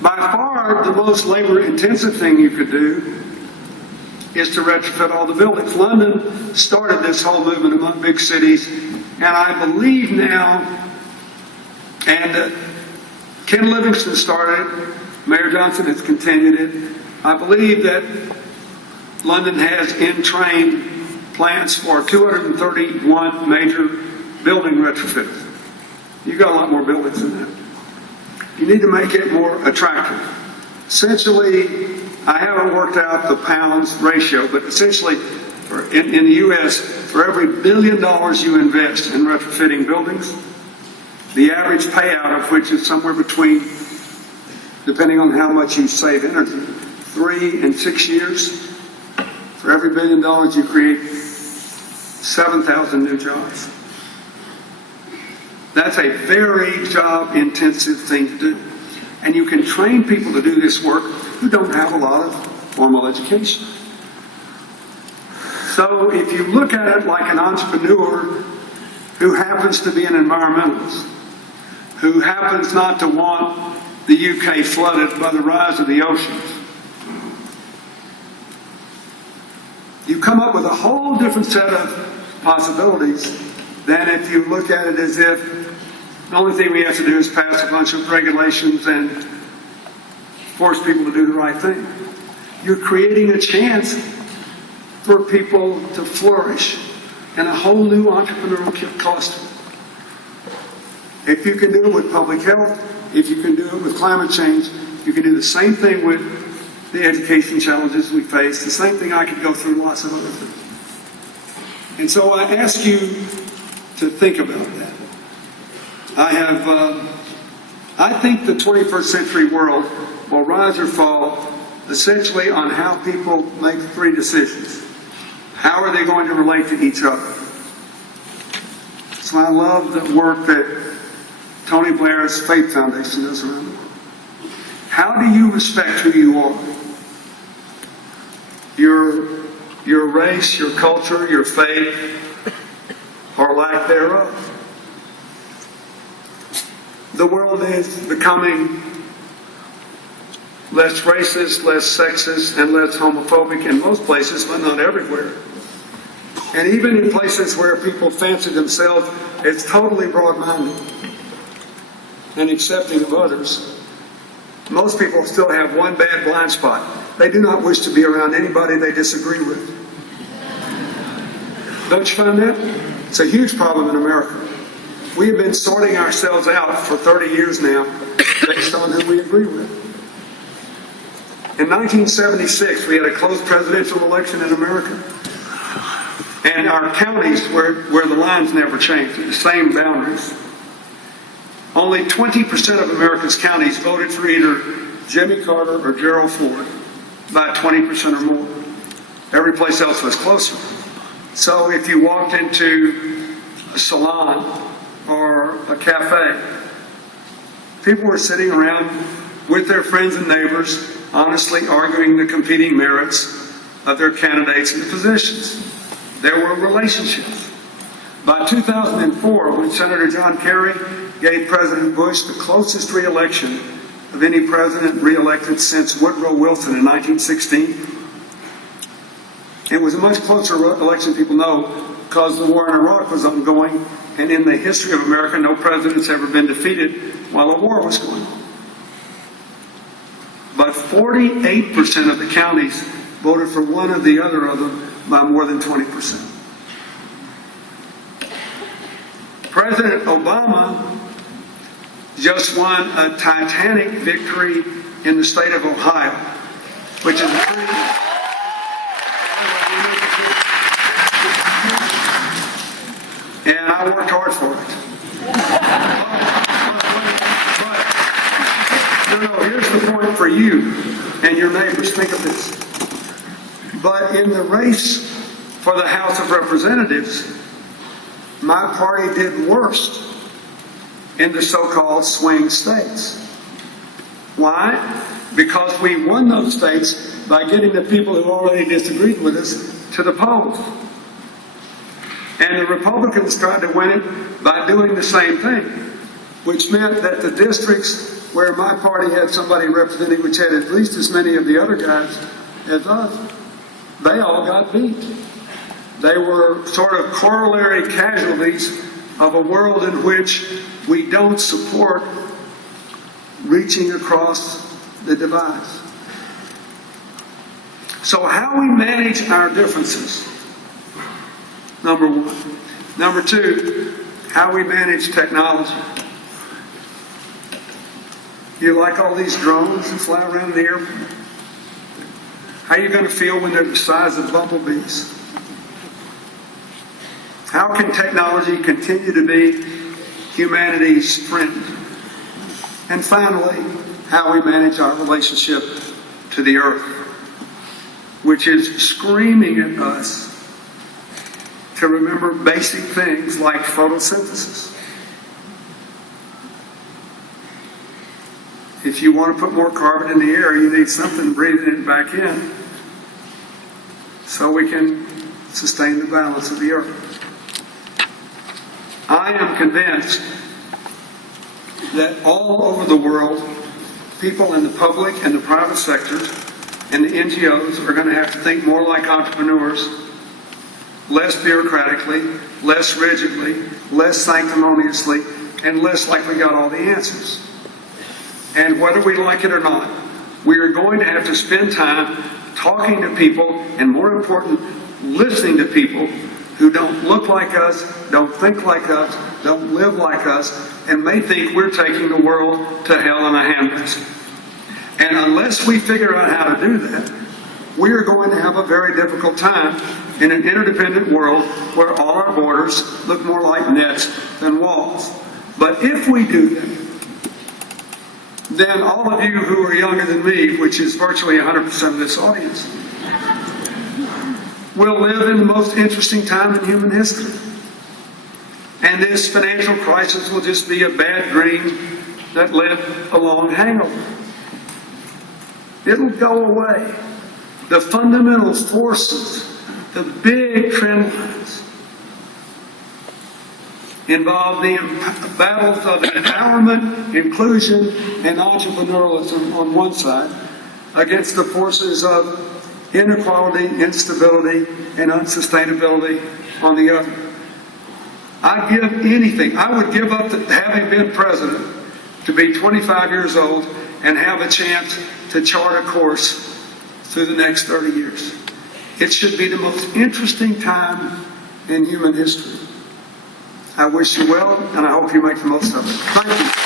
By far, the most labor-intensive thing you could do is to retrofit all the buildings. London started this whole movement among big cities, and I believe now, and Ken Livingston started it, Mayor Johnson has continued it. I believe that London has in train plans for 231 major building retrofits. You've got a lot more buildings than that. You need to make it more attractive. Essentially, I haven't worked out the pounds ratio, but essentially, in the U.S., for every $1 billion you invest in retrofitting buildings, the average payout of which is somewhere between, depending on how much you save energy, 3 and 6 years. For every $1 billion you create 7,000 new jobs. That's a very job-intensive thing to do. And you can train people to do this work who don't have a lot of formal education. So if you look at it like an entrepreneur who happens to be an environmentalist, who happens not to want the UK flooded by the rise of the oceans, you come up with a whole different set of possibilities than if you look at it as if the only thing we have to do is pass a bunch of regulations and force people to do the right thing. You're creating a chance for people to flourish and a whole new entrepreneurial cluster. If you can do it with public health, if you can do it with climate change, you can do the same thing with the education challenges we face, the same thing. I could go through lots of other things. And so I ask you to think about that. I think the 21st century world will rise or fall essentially on how people make 3 decisions. How are they going to relate to each other? So I love the work that Tony Blair's Faith Foundation does around the world. How do you respect who you are? Your race, your culture, your faith, or lack thereof. The world is becoming less racist, less sexist, and less homophobic in most places, but not everywhere. And even in places where people fancy themselves as totally broad-minded and accepting of others, most people still have one bad blind spot. They do not wish to be around anybody they disagree with. Don't you find that? It's a huge problem in America. We have been sorting ourselves out for 30 years now based on who we agree with. In 1976, we had a close presidential election in America. And our counties where the lines never changed, the same boundaries. Only 20% of America's counties voted for either Jimmy Carter or Gerald Ford by 20% or more. Every place else was closer. So if you walked into a salon or a cafe, people were sitting around with their friends and neighbors, honestly arguing the competing merits of their candidates and the positions. There were relationships. By 2004, when Senator John Kerry gave President Bush the closest re-election of any president re-elected since Woodrow Wilson in 1916, it was a much closer election, people know, because the war in Iraq was ongoing, and in the history of America, no president's ever been defeated while a war was going on. But 48% of the counties voted for one or the other of them by more than 20%. President Obama just won a titanic victory in the state of Ohio, which is a pretty... And I worked hard for it. But, here's the point for you and your neighbors. Think of this. But in the race for the House of Representatives, my party did worst in the so-called swing states. Why? Because we won those states by getting the people who already disagreed with us to the polls. And the Republicans tried to win it by doing the same thing, which meant that the districts where my party had somebody representing which had at least as many of the other guys as us, they all got beat. They were sort of corollary casualties of a world in which we don't support reaching across the divides. So how we manage our differences, number one. Number two, how we manage technology. You like all these drones that fly around the air? How are you going to feel when they're the size of bumblebees? How can technology continue to be humanity's friend? And finally, how we manage our relationship to the earth, which is screaming at us to remember basic things like photosynthesis. If you want to put more carbon in the air, you need something breathing it back in so we can sustain the balance of the earth. I am convinced that all over the world, people in the public and the private sectors and the NGOs are going to have to think more like entrepreneurs, less bureaucratically, less rigidly, less sanctimoniously, and less like we got all the answers. And whether we like it or not, we are going to have to spend time talking to people, and more important, listening to people who don't look like us, don't think like us, don't live like us, and may think we're taking the world to hell in a handbasket. And unless we figure out how to do that, we are going to have a very difficult time in an interdependent world where all our borders look more like nets than walls. But if we do that, then all of you who are younger than me, which is virtually 100% of this audience, will live in the most interesting time in human history. And this financial crisis will just be a bad dream that led a long hangover. It'll go away. The fundamental forces, the big trend lines, involve the battles of empowerment, inclusion, and entrepreneurialism on one side against the forces of inequality, instability, and unsustainability on the other. I'd give anything. I would give up having been president to be 25 years old and have a chance to chart a course through the next 30 years. It should be the most interesting time in human history. I wish you well, and I hope you make the most of it. Thank you.